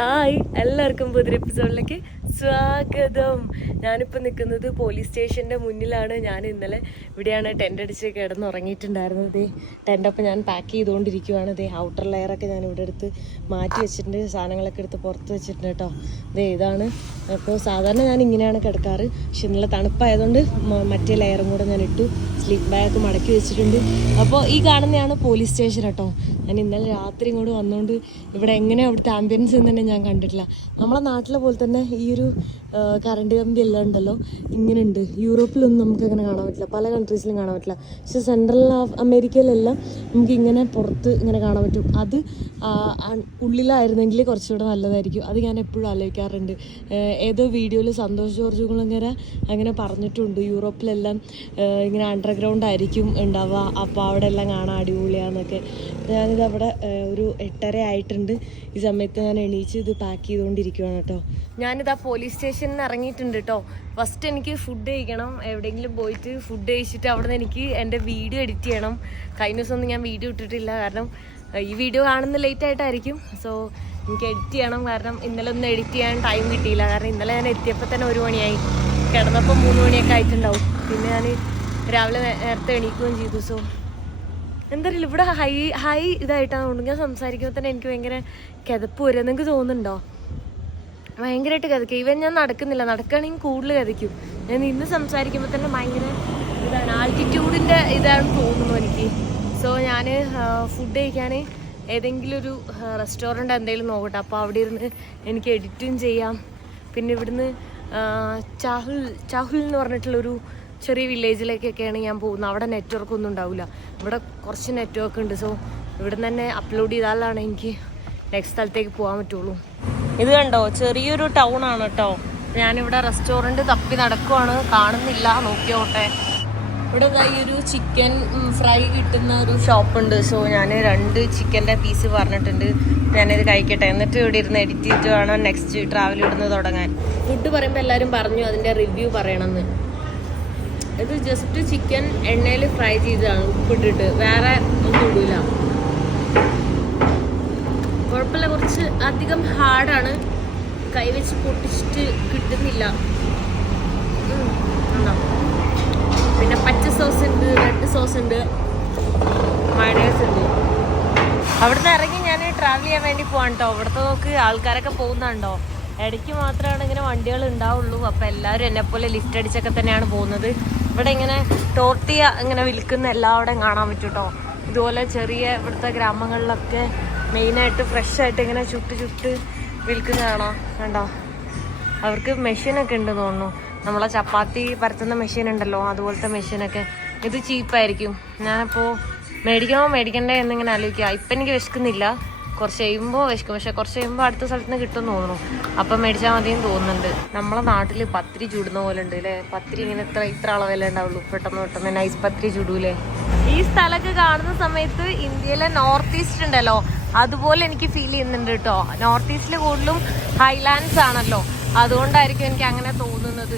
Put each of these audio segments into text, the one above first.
Hi, എല്ലാവർക്കും പുതിയ എപ്പിസോഡിലേക്ക് സ്വാഗതം. ഞാനിപ്പോൾ നിൽക്കുന്നത് പോലീസ് സ്റ്റേഷൻ്റെ മുന്നിലാണ്. ഞാൻ ഇന്നലെ ഇവിടെയാണ് ടെൻ്റ് അടിച്ച് കിടന്നുറങ്ങിയിട്ടുണ്ടായിരുന്നത്. ടെൻ്റൊപ്പം ഞാൻ പാക്ക് ചെയ്തുകൊണ്ടിരിക്കുകയാണ്. ഔട്ടർ ലെയറൊക്കെ ഞാൻ ഇവിടെ എടുത്ത് മാറ്റി വെച്ചിട്ടുണ്ട്, സാധനങ്ങളൊക്കെ എടുത്ത് പുറത്ത് വെച്ചിട്ടുണ്ട് കേട്ടോ. ഇതാണ്. അപ്പോൾ സാധാരണ ഞാൻ ഇങ്ങനെയാണ് കിടക്കാറ്, പക്ഷെ ഇന്നലെ തണുപ്പായതുകൊണ്ട് മറ്റേ ലെയറും കൂടെ ഞാൻ ഇട്ടു. സ്ലീപ്പ് ബാഗൊക്കെ മടക്കി വെച്ചിട്ടുണ്ട്. അപ്പോൾ ഈ കാണുന്നതാണ് പോലീസ് സ്റ്റേഷൻ കേട്ടോ. ഞാൻ ഇന്നലെ രാത്രി ഇങ്ങോട്ട് വന്നുകൊണ്ട് ഇവിടെ എങ്ങനെ അവിടുത്തെ ആംബിയൻസ് എന്ന് തന്നെ ഞാൻ കണ്ടിട്ടില്ല. നമ്മളെ നാട്ടിലെ പോലെ തന്നെ ഈ ഒരു കറണ്ട് കമ്പി എല്ലാം ഉണ്ടല്ലോ, ഇങ്ങനെ ഉണ്ട്. യൂറോപ്പിലൊന്നും നമുക്ക് അങ്ങനെ കാണാൻ പറ്റില്ല, പല കൺട്രീസിലും കാണാൻ പറ്റില്ല. പക്ഷെ സെൻട്രൽ അമേരിക്കയിലെല്ലാം നമുക്ക് ഇങ്ങനെ പുറത്ത് ഇങ്ങനെ കാണാൻ പറ്റും. അത് ഉള്ളിലായിരുന്നെങ്കിൽ കുറച്ചുകൂടെ നല്ലതായിരിക്കും. അത് ഞാൻ എപ്പോഴും ആലോചിക്കാറുണ്ട്. ഏതോ വീഡിയോയിൽ സന്തോഷ് ജോർജ് കുളങ്ങര അങ്ങനെ പറഞ്ഞിട്ടുണ്ട്, യൂറോപ്പിലെല്ലാം ഇങ്ങനെ അണ്ടർഗ്രൗണ്ട് ആയിരിക്കും ഉണ്ടാവുക, അപ്പോൾ അവിടെ എല്ലാം കാണാൻ അടിപൊളിയാന്നൊക്കെ. ഞാനിത് അവിടെ ഒരു 8:30 ആയിട്ടുണ്ട്. ഈ സമയത്ത് ഞാൻ എണീച്ച് ഇത് പാക്ക് ചെയ്തുകൊണ്ടിരിക്കുകയാണ് കേട്ടോ. ഞാനിതാ പോലീസ് സ്റ്റേഷനിൽ നിന്ന് ഇറങ്ങിയിട്ടുണ്ട് കേട്ടോ. ഫസ്റ്റ് എനിക്ക് ഫുഡ് കഴിക്കണം. എവിടെയെങ്കിലും പോയിട്ട് ഫുഡ് കഴിച്ചിട്ട് അവിടെ നിന്ന് എനിക്ക് എൻ്റെ വീഡിയോ എഡിറ്റ് ചെയ്യണം. കഴിഞ്ഞ ദിവസമൊന്നും ഞാൻ വീഡിയോ ഇട്ടിട്ടില്ല, കാരണം ഈ വീഡിയോ കാണുന്ന ലേറ്റ് ആയിട്ടായിരിക്കും. സോ എനിക്ക് എഡിറ്റ് ചെയ്യണം, കാരണം ഇന്നലെ ഒന്നും എഡിറ്റ് ചെയ്യാൻ ടൈം കിട്ടിയില്ല. കാരണം ഇന്നലെ ഞാൻ എത്തിയപ്പോൾ തന്നെ 1 മണിയായി, കിടന്നപ്പോൾ 3 മണിയൊക്കെ ആയിട്ടുണ്ടാവും. പിന്നെ ഞാൻ രാവിലെ നേരത്തെ എണീക്കുകയും ചെയ്തു. സോ എന്തായാലും ഇവിടെ ഹൈ ഇതായിട്ടാണ് തോന്നുന്നു. ഞാൻ സംസാരിക്കുമ്പോൾ തന്നെ എനിക്ക് ഭയങ്കര കിതപ്പ് വരും. നിങ്ങൾക്ക് തോന്നുന്നുണ്ടോ? ഭയങ്കരമായിട്ട് കിതക്കും. ഈവൻ ഞാൻ നടക്കുന്നില്ല, നടക്കുകയാണെങ്കിൽ കൂടുതൽ കിതയ്ക്കും. ഞാൻ ഇന്ന് സംസാരിക്കുമ്പോൾ തന്നെ ഭയങ്കര ഇതാണ്, ആൾട്ടിറ്റ്യൂഡിൻ്റെ ഇതാണ് തോന്നുന്നു എനിക്ക്. സോ ഞാൻ ഫുഡ് കഴിക്കാൻ ഏതെങ്കിലും ഒരു റെസ്റ്റോറൻറ്റ് എന്തെങ്കിലും നോക്കട്ടെ. അപ്പോൾ അവിടെ ഇരുന്ന് എനിക്ക് എഡിറ്റും ചെയ്യാം. പിന്നെ ഇവിടുന്ന് ചാഹുൽ എന്ന് പറഞ്ഞിട്ടുള്ളൊരു ചെറിയ വില്ലേജിലേക്കൊക്കെയാണ് ഞാൻ പോകുന്നത്. അവിടെ നെറ്റ്വർക്ക് ഒന്നും ഉണ്ടാവില്ല, ഇവിടെ കുറച്ച് നെറ്റ്വർക്ക് ഉണ്ട്. സോ ഇവിടെ നിന്ന് തന്നെ അപ്ലോഡ് ചെയ്താലാണ് എനിക്ക് നെക്സ്റ്റ് സ്ഥലത്തേക്ക് പോകാൻ പറ്റുള്ളൂ. ഇത് കണ്ടോ, ചെറിയൊരു ടൗൺ ആണ് കേട്ടോ. ഞാനിവിടെ റെസ്റ്റോറൻറ്റ് തപ്പി നടക്കുവാണ്, കാണുന്നില്ല, നോക്കിയോട്ടെ. ഇവിടെ ഈ ഒരു ചിക്കൻ ഫ്രൈ കിട്ടുന്ന ഒരു ഷോപ്പുണ്ട്. സോ ഞാൻ 2 ചിക്കൻ്റെ പീസ് പറഞ്ഞിട്ടുണ്ട്, ഞാനിത് കഴിക്കട്ടെ. എന്നിട്ട് ഇവിടെ ഇരുന്ന് എഡിറ്റ് ചെയ്തിട്ട് വേണം നെക്സ്റ്റ് ട്രാവൽ ഇവിടുന്ന് തുടങ്ങാൻ. ഫുഡ് പറയുമ്പോൾ എല്ലാവരും പറഞ്ഞു അതിൻ്റെ റിവ്യൂ പറയണമെന്ന്. ഇത് ജസ്റ്റ് ചിക്കൻ എണ്ണയിൽ ഫ്രൈ ചെയ്തതാണ്, ഉപ്പിട്ടിട്ട്, വേറെ ഒന്നും ഇടില്ല. കുഴപ്പമില്ല, കുറച്ച് അധികം ഹാർഡാണ്, കൈവച്ച് പൊട്ടിച്ചിട്ട് കിട്ടുന്നില്ല. പിന്നെ പച്ച സോസ് ഉണ്ട്, റെഡ് സോസ് ഉണ്ട്, മയണൈസ് ഉണ്ട്. അവിടുന്ന് ഇറങ്ങി ഞാൻ ട്രാവൽ ചെയ്യാൻ വേണ്ടി പോവാണ് കേട്ടോ. ഇവിടുത്തെ നോക്ക് ആൾക്കാരൊക്കെ പോകുന്നുണ്ടോ, ഇടയ്ക്ക് മാത്രമാണ് ഇങ്ങനെ വണ്ടികൾ ഉണ്ടാവുള്ളൂ. അപ്പോൾ എല്ലാവരും എന്നെപ്പോലെ ലിഫ്റ്റ് അടിച്ചൊക്കെ തന്നെയാണ് പോകുന്നത്. ഇവിടെ ഇങ്ങനെ ടോർട്ടിയ ഇങ്ങനെ വിൽക്കുന്ന എല്ലാവിടെയും കാണാൻ പറ്റും കേട്ടോ. ഇതുപോലെ ചെറിയ ഇവിടുത്തെ ഗ്രാമങ്ങളിലൊക്കെ മെയിനായിട്ട് ഫ്രഷായിട്ട് ഇങ്ങനെ ചുട്ട് വിൽക്കുന്ന കാണാം. കണ്ടോ, അവർക്ക് മെഷീനൊക്കെ ഉണ്ട് തോന്നുന്നു. നമ്മളെ ചപ്പാത്തി പരത്തുന്ന മെഷീൻ ഉണ്ടല്ലോ, അതുപോലത്തെ മെഷീനൊക്കെ. ഇത് ചീപ്പായിരിക്കും. ഞാനപ്പോൾ മേടിക്കണ്ടേ എന്നിങ്ങനെ ആലോചിക്കുക. ഇപ്പം എനിക്ക് വിശക്കുന്നില്ല, കുറച്ച് കഴിയുമ്പോൾ വിശക്കും. പക്ഷെ കുറച്ച് കഴിയുമ്പോൾ അടുത്ത സ്ഥലത്ത് നിന്ന് കിട്ടുമെന്ന് തോന്നുന്നു, അപ്പം മേടിച്ചാൽ മതിയെന്ന് തോന്നുന്നുണ്ട്. നമ്മളെ നാട്ടിൽ പത്തിരി ചുടുന്ന പോലെ ഉണ്ട് അല്ലേ. പത്തിരി ഇങ്ങനെ ഇത്ര അളവല്ലേ ഉണ്ടാവുള്ളൂ, പെട്ടെന്ന് നൈസ് പത്തിരി ചുടൂലേ. ഈ സ്ഥലമൊക്കെ കാണുന്ന സമയത്ത് ഇന്ത്യയിലെ നോർത്ത് ഈസ്റ്റ് ഉണ്ടല്ലോ, അതുപോലെ എനിക്ക് ഫീൽ ചെയ്യുന്നുണ്ട് കേട്ടോ. നോർത്ത് ഈസ്റ്റിൽ കൂടുതലും ഹൈലാൻഡ്സ് ആണല്ലോ, അതുകൊണ്ടായിരിക്കും എനിക്ക് അങ്ങനെ തോന്നുന്നത്.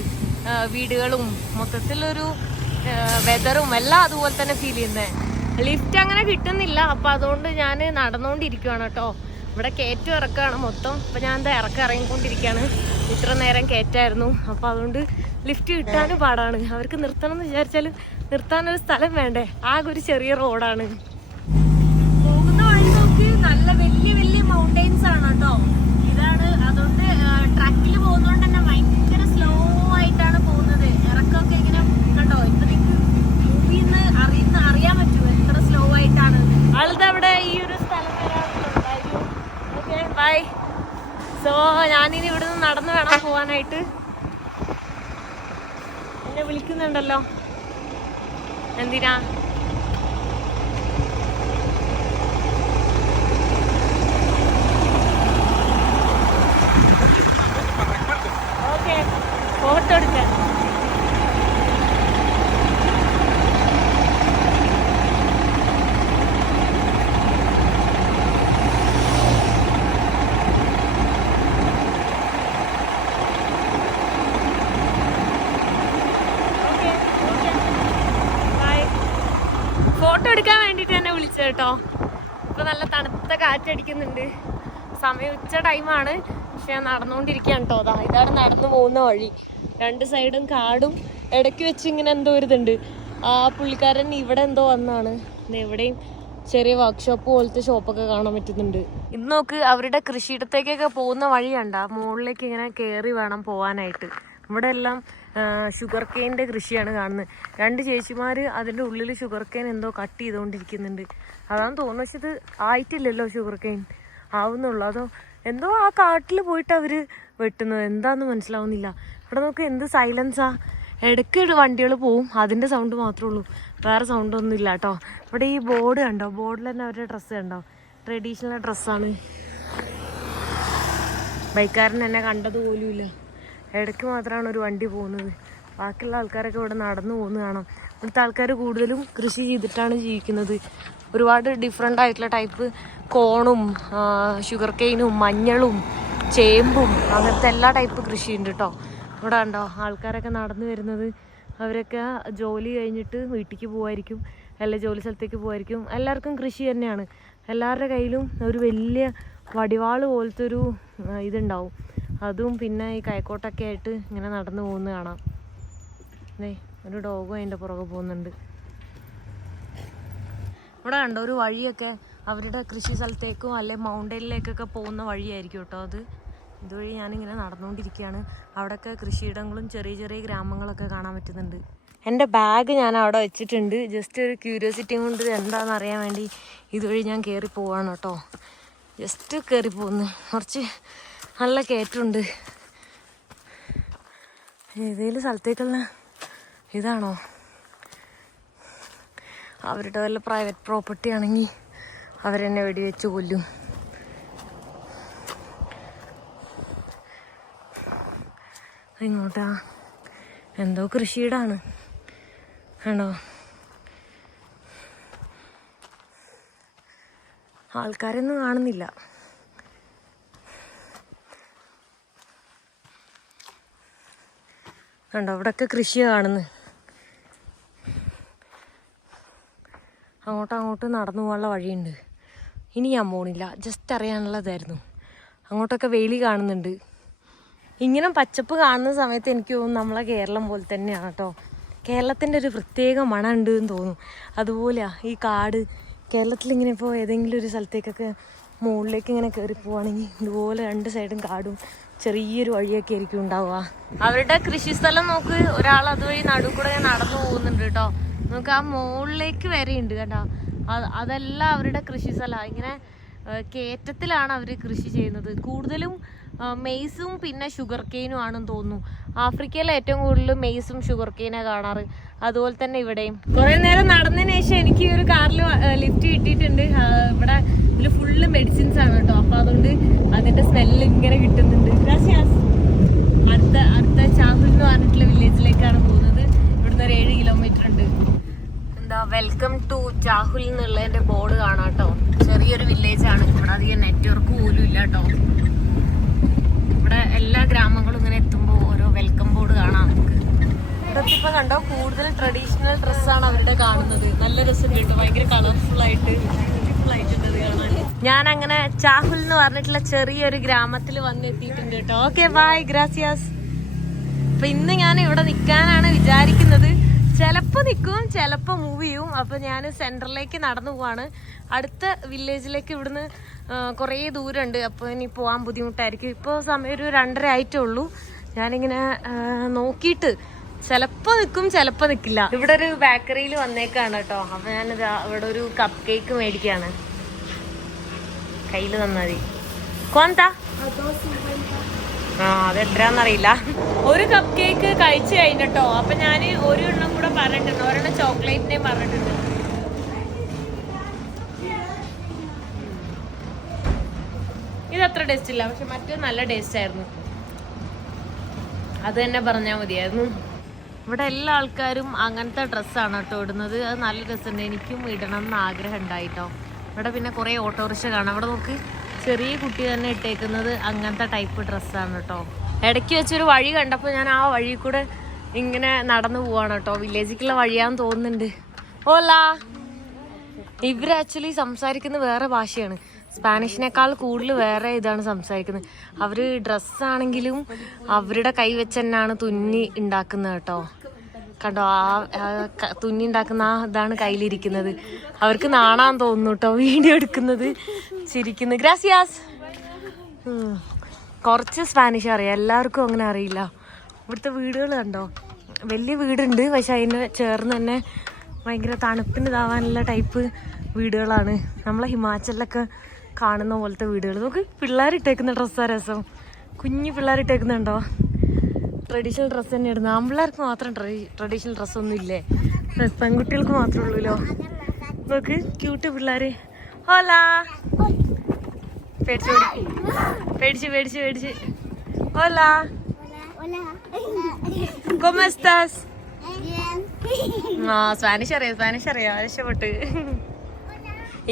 വീടുകളും മൊത്തത്തിലൊരു വെതറും എല്ലാം അതുപോലെ തന്നെ ഫീൽ ചെയ്യുന്നത്. ലിഫ്റ്റ് അങ്ങനെ കിട്ടുന്നില്ല, അപ്പം അതുകൊണ്ട് ഞാൻ നടന്നുകൊണ്ടിരിക്കുകയാണ് കേട്ടോ. ഇവിടെ കയറ്റം ഇറക്കമാണ് മൊത്തം. അപ്പം ഞാൻ എന്താ ഇറങ്ങിക്കൊണ്ടിരിക്കുകയാണ്. ഇത്ര നേരം കയറ്റായിരുന്നു, അപ്പോൾ അതുകൊണ്ട് ലിഫ്റ്റ് കിട്ടാനും പാടാണ്. അവർക്ക് നിർത്തണം എന്ന് വിചാരിച്ചാലും നിർത്താനൊരു സ്ഥലം വേണ്ടേ. ആകെ ഒരു ചെറിയ റോഡാണ്. പോകുന്ന വഴി നോക്കി നല്ല വലിയ മൗണ്ടെയിൻസ് ആണ് കേട്ടോ. ഇതാണ്, അതുകൊണ്ട് ട്രക്കിൽ പോകുന്നതുകൊണ്ട് തന്നെ ഭയങ്കര സ്ലോ ആയിട്ടാണ് പോകുന്നത്. ഇറക്കമൊക്കെ ഇങ്ങനെ കണ്ടോ, ഇപ്പൊ നിങ്ങൾക്ക് മൂവിയിൽ നിന്ന് അറിയാൻ പറ്റുമോ എത്ര സ്ലോ ആയിട്ടാണ്. ആളുടെ അവിടെ ഈ ഒരു സ്ഥലം വരാറുണ്ടായിരുന്നു. Okay bye. സോ ഞാനിനി ഇവിടുന്ന് നടന്ന് വേണം പോകാനായിട്ട്. എന്നെ വിളിക്കുന്നുണ്ടല്ലോ, എന്തിനാ? ഓക്കെ, ഫോട്ടോ എടുക്കാൻ. ഫോട്ടോ എടുക്കാൻ വേണ്ടിയിട്ട് എന്നെ വിളിച്ചത് കേട്ടോ. ഇപ്പൊ നല്ല തണുത്ത കാറ്റടിക്കുന്നുണ്ട്. സമയം ഉച്ച ടൈമാണ്. പക്ഷെ ഞാൻ നടന്നുകൊണ്ടിരിക്കുകയാണ് കേട്ടോ. അതാ ഇതാണ് നടന്നു പോകുന്ന വഴി. 2 സൈഡും കാടും ഇടയ്ക്ക് വെച്ച് ഇങ്ങനെ എന്തോ ഒരിതുണ്ട്. ആ പുള്ളിക്കാരൻ ഇവിടെ എന്തോ വന്നാണ്. എവിടെയും ചെറിയ വർക്ക്ഷോപ്പ് പോലത്തെ ഷോപ്പൊക്കെ കാണാൻ പറ്റുന്നുണ്ട്. ഇത് നോക്ക്, അവരുടെ കൃഷിയിടത്തേക്കൊക്കെ പോകുന്ന വഴി കണ്ട മുകളിലേക്ക് ഇങ്ങനെ കയറി വേണം പോകാനായിട്ട്. ഇവിടെ എല്ലാം ഷുഗർ കെയിൻ്റെ കൃഷിയാണ് കാണുന്നത്. 2 ചേച്ചിമാർ അതിൻ്റെ ഉള്ളിൽ ഷുഗർ കെയിൻ എന്തോ കട്ട് ചെയ്തുകൊണ്ടിരിക്കുന്നുണ്ട്. അതാന്ന് തോന്നുന്നു. പക്ഷെ ഇത് ആയിട്ടില്ലല്ലോ ഷുഗർ കെയിൻ, ആവുന്നുള്ളൂ. അതോ എന്തോ ആ കാട്ടിൽ പോയിട്ട് അവർ വെട്ടുന്നത് എന്താണെന്ന് മനസ്സിലാവുന്നില്ല. ഇവിടെ നോക്ക് എന്ത് സൈലൻസാ. ഇടയ്ക്ക് വണ്ടികൾ പോവും, അതിൻ്റെ സൗണ്ട് മാത്രമേ ഉള്ളൂ, വേറെ സൗണ്ടൊന്നും ഇല്ല കേട്ടോ. ഇവിടെ ഈ ബോർഡ് കണ്ടോ, ബോർഡിൽ തന്നെ അവരുടെ ഡ്രസ്സ് കണ്ടോ, ട്രഡീഷണൽ ഡ്രസ്സാണ്. ബൈക്കാരൻ എന്നെ കണ്ടത് പോലും ഇല്ല. ഇടയ്ക്ക് മാത്രമാണ് ഒരു വണ്ടി പോകുന്നത്. ബാക്കിയുള്ള ആൾക്കാരൊക്കെ ഇവിടെ നടന്നു പോകുന്നത് കാണാം. ഇവിടുത്തെ ആൾക്കാർ കൂടുതലും കൃഷി ചെയ്തിട്ടാണ് ജീവിക്കുന്നത്. ഒരുപാട് ഡിഫറെൻ്റ് ആയിട്ടുള്ള ടൈപ്പ് കോണും ഷുഗർ കെയിനും മഞ്ഞളും ചേമ്പും അങ്ങനത്തെ എല്ലാ ടൈപ്പ് കൃഷിയുണ്ട് കേട്ടോ. ഇവിടെ ഉണ്ടോ ആൾക്കാരൊക്കെ നടന്നു വരുന്നത്. അവരൊക്കെ ജോലി കഴിഞ്ഞിട്ട് വീട്ടിലേക്ക് പോകുമായിരിക്കും, അല്ലെ ജോലി സ്ഥലത്തേക്ക് പോകുമായിരിക്കും. എല്ലാവർക്കും കൃഷി തന്നെയാണ്. എല്ലാവരുടെ കയ്യിലും ഒരു വലിയ വടിവാള് പോലത്തെ ഒരു ഇതുണ്ടാവും. അതും പിന്നെ ഈ കൈക്കോട്ടൊക്കെ ആയിട്ട് ഇങ്ങനെ നടന്നു പോകുന്നത് കാണാം. ഒരു ഡോഗും അതിൻ്റെ പുറകെ പോകുന്നുണ്ട്. ഇവിടെ കണ്ടോ ഒരു വഴിയൊക്കെ അവരുടെ കൃഷി സ്ഥലത്തേക്കും അല്ലെ മൗണ്ടനിലേക്കൊക്കെ പോകുന്ന വഴിയായിരിക്കും കേട്ടോ അത്. ഇതുവഴി ഞാനിങ്ങനെ നടന്നുകൊണ്ടിരിക്കുകയാണ്. അവിടെയൊക്കെ കൃഷിയിടങ്ങളും ചെറിയ ചെറിയ ഗ്രാമങ്ങളൊക്കെ കാണാൻ പറ്റുന്നുണ്ട്. എൻ്റെ ബാഗ് ഞാൻ അവിടെ വെച്ചിട്ടുണ്ട്. ജസ്റ്റ് ഒരു ക്യൂരിയോസിറ്റി കൊണ്ട് എന്താണെന്ന് അറിയാൻ വേണ്ടി ഇതുവഴി ഞാൻ കയറി പോവാണ് കേട്ടോ. ജസ്റ്റ് കയറി പോകുന്നു. കുറച്ച് നല്ല കയറ്റമുണ്ട്. ഏതെങ്കിലും സ്ഥലത്തേക്കുള്ള ഇതാണോ? അവരുടെ വല്ല പ്രൈവറ്റ് പ്രോപ്പർട്ടി ആണെങ്കിൽ അവരെന്നെ വെടിവെച്ച് കൊല്ലും. ഇങ്ങോട്ടാ എന്തോ കൃഷിയിടാണ് ആണോ. ആൾക്കാരൊന്നും കാണുന്നില്ല. കണ്ടോ ഇവിടെയൊക്കെ കൃഷിയാണ് കാണുന്നത്. അങ്ങോട്ട് നടന്നു പോകാനുള്ള വഴിയുണ്ട്. ഇനി ഞാൻ പോണില്ല, ജസ്റ്റ് അറിയാനുള്ളതായിരുന്നു. അങ്ങോട്ടൊക്കെ വേലി കാണുന്നുണ്ട്. ഇങ്ങനെ പച്ചപ്പ് കാണുന്ന സമയത്ത് എനിക്ക് തോന്നുന്നു നമ്മളെ കേരളം പോലെ തന്നെയാണ് കേട്ടോ. കേരളത്തിൻ്റെ ഒരു പ്രത്യേക മണം ഉണ്ട് എന്ന് തോന്നും. അതുപോലെയാ ഈ കാട്. കേരളത്തിലിങ്ങനെ ഇപ്പോൾ ഏതെങ്കിലും ഒരു സ്ഥലത്തേക്കൊക്കെ മുകളിലേക്ക് ഇങ്ങനെ കയറി പോവുകയാണെങ്കിൽ ഇതുപോലെ 2 സൈഡും കാടും ചെറിയൊരു വഴിയൊക്കെ ആയിരിക്കും ഉണ്ടാവുക. അവരുടെ കൃഷിസ്ഥലം നോക്ക്, ഒരാൾ അതുവഴി നടുക്കൂടെ നടന്നു പോകുന്നുണ്ട് കേട്ടോ. നമുക്ക് ആ മുകളിലേക്ക് വരെ ഉണ്ട് കേട്ടോ. അതെല്ലാം അവരുടെ കൃഷി സ്ഥലമാണ്. ഇങ്ങനെ കയറ്റത്തിലാണ് അവർ കൃഷി ചെയ്യുന്നത്. കൂടുതലും മെയ്സും പിന്നെ ഷുഗർ കെയിനും ആണെന്ന് തോന്നുന്നു. ആഫ്രിക്കയിൽ ഏറ്റവും കൂടുതൽ മെയ്സും ഷുഗർ കെയിനാണ് കാണാറ്. അതുപോലെ തന്നെ ഇവിടെയും. കുറേ നേരം നടന്നതിന് ശേഷം എനിക്ക് ഈ ഒരു കാറിൽ ലിഫ്റ്റ് കിട്ടിയിട്ടുണ്ട്. ഇവിടെ ഇതിൽ ഫുള്ള് മെഡിസിൻസ് ആണ് കേട്ടോ. അപ്പോൾ അതുകൊണ്ട് അതിൻ്റെ സ്മെല്ല് ഇങ്ങനെ കിട്ടുന്നുണ്ട്. അടുത്ത ചാഹുൽ എന്ന് പറഞ്ഞിട്ടുള്ള വില്ലേജിലേക്കാണ് പോകുന്നത്. ഇവിടുന്ന് ഒരു 7 കിലോമീറ്റർ ഉണ്ട്. എന്താ വെൽക്കം ടു ചാഹുൽ എന്നുള്ളതിൻ്റെ ബോർഡ് കാണാം കേട്ടോ. ചെറിയൊരു വില്ലേജാണ്. ഇവിടെ അധികം നെറ്റ്വർക്ക് പോലും ഇല്ല കേട്ടോ. ഇവിടെ എല്ലാ ഗ്രാമങ്ങളും ഇങ്ങനെ എത്തുമ്പോൾ ഓരോ വെൽക്കം ബോർഡ് കാണാം നമുക്ക്. ഇവിടെ ഇപ്പം കണ്ടോ കൂടുതൽ ട്രഡീഷണൽ ഡ്രസ്സാണ് അവരുടെ കാണുന്നത്. നല്ല രസമുണ്ട്, ഭയങ്കര കളർഫുൾ ആയിട്ട് ബ്യൂട്ടിഫുൾ ആയിട്ടുണ്ട് കാണാൻ. ഞാൻ അങ്ങനെ ചാഹുൽ എന്ന് പറഞ്ഞിട്ടുള്ള ചെറിയൊരു ഗ്രാമത്തിൽ വന്നെത്തിയിട്ടുണ്ട് കേട്ടോ. Okay bye, gracias. അപ്പൊ ഇന്ന് ഞാൻ ഇവിടെ നിൽക്കാനാണ് വിചാരിക്കുന്നത്. ചിലപ്പോൾ നിൽക്കും, ചിലപ്പോൾ മൂവ് ചെയ്യും. അപ്പോൾ ഞാൻ സെൻറ്ററിലേക്ക് നടന്നു പോവാണ്. അടുത്ത വില്ലേജിലേക്ക് ഇവിടുന്ന് കുറേ ദൂരമുണ്ട്. അപ്പോൾ ഇനി പോകാൻ ബുദ്ധിമുട്ടായിരിക്കും. ഇപ്പോൾ സമയം ഒരു 2:30 ആയിട്ടേ ഉള്ളൂ. ഞാനിങ്ങനെ നോക്കിയിട്ട് ചിലപ്പോൾ നിൽക്കും, ചിലപ്പോൾ നിൽക്കില്ല. ഇവിടെ ഒരു ബേക്കറിയിൽ വന്നേക്കാണ് കേട്ടോ. അപ്പോൾ ഞാനിത് ഇവിടെ ഒരു കപ്പ് കേക്ക് മേടിക്കുകയാണ്. കയ്യിൽ തന്നാൽ മതി. കോന്താ അതെത്രയാന്നറിയില്ല. ഒരു കപ്പ് കേക്ക് കഴിച്ചു കഴിഞ്ഞിട്ടോ. അപ്പൊ ഞാൻ ഒരു എണ്ണം കൂടെ പറഞ്ഞിട്ടുണ്ട്, ഒരെണ്ണം ചോക്ലേറ്റിനെയും പറഞ്ഞിട്ടുണ്ട്. ഇതത്ര ടേസ്റ്റ് ഇല്ല, പക്ഷെ മറ്റേ നല്ല ടേസ്റ്റ് ആയിരുന്നു. അത് തന്നെ പറഞ്ഞാൽ മതിയായിരുന്നു. ഇവിടെ എല്ലാ ആൾക്കാരും അങ്ങനത്തെ ഡ്രസ്സാണ് കേട്ടോ ഇടുന്നത്. അത് നല്ല രസമുണ്ട്. എനിക്കും ഇടണം എന്ന് ആഗ്രഹം ഉണ്ടായിട്ടോ. ഇവിടെ പിന്നെ കുറേ ഓട്ടോറിക്ഷ കാണാം. ഇവിടെ നോക്ക്, ചെറിയ കുട്ടി തന്നെ ഇട്ടേക്കുന്നത് അങ്ങനത്തെ ടൈപ്പ് ഡ്രസ്സാണ് കേട്ടോ. ഇടയ്ക്ക് വെച്ചൊരു വഴി കണ്ടപ്പോൾ ഞാൻ ആ വഴി കൂടെ ഇങ്ങനെ നടന്നു പോവാണ് കേട്ടോ. വില്ലേജിലേക്കുള്ള വഴിയാന്ന് തോന്നുന്നുണ്ട്. ഓലാ, ഇവർ ആക്ച്വലി സംസാരിക്കുന്നത് വേറെ ഭാഷയാണ്. സ്പാനിഷിനേക്കാൾ കൂടുതൽ വേറെ ഇതാണ് സംസാരിക്കുന്നത്. അവർ ഡ്രസ്സാണെങ്കിലും അവരുടെ കൈ വെച്ച് തന്നെയാണ് തുന്നി ഉണ്ടാക്കുന്നത് കേട്ടോ. കണ്ടോ, തുന്നി ഉണ്ടാക്കുന്ന ഇതാണ് കയ്യിലിരിക്കുന്നത്. അവർക്ക് നാണാൻ തോന്നുന്നു കേട്ടോ വീഡിയോ എടുക്കുന്നത്, ചിരിക്കുന്നത്. ഗ്രാസിയാസ്. കുറച്ച് സ്പാനിഷ് അറിയാം, എല്ലാവർക്കും അങ്ങനെ അറിയില്ല. ഇവിടുത്തെ വീടുകൾ കണ്ടോ, വലിയ വീടുണ്ട്, പക്ഷെ അതിന് ചേർന്ന് തന്നെ ഭയങ്കര തണുപ്പിന് ഇതാവാനുള്ള ടൈപ്പ് വീടുകളാണ്. നമ്മളെ ഹിമാചലിലൊക്കെ കാണുന്ന പോലത്തെ വീടുകൾ. നമുക്ക് പിള്ളേരിട്ടേക്കുന്ന ഡ്രസ്സാ രസം. കുഞ്ഞു പിള്ളേരിട്ടേക്കുന്നുണ്ടോ? ട്രഡീഷണൽ ഡ്രസ്സ് തന്നെ ഇടുന്നത്. ആൺപിള്ളേർക്ക് മാത്രം ട്രഡീഷണൽ ഡ്രസ്സൊന്നും ഇല്ലേ? പെൺകുട്ടികൾക്ക് മാത്രമേ ഉള്ളൂല്ലോ. നോക്ക്, ക്യൂട്ട് പിള്ളേർ. ഹോലാ. പേടിച്ച്. ഹോലാ. ¿Cómo estás? സ്പാനിഷ് അറിയാം. രക്ഷപ്പെട്ട്.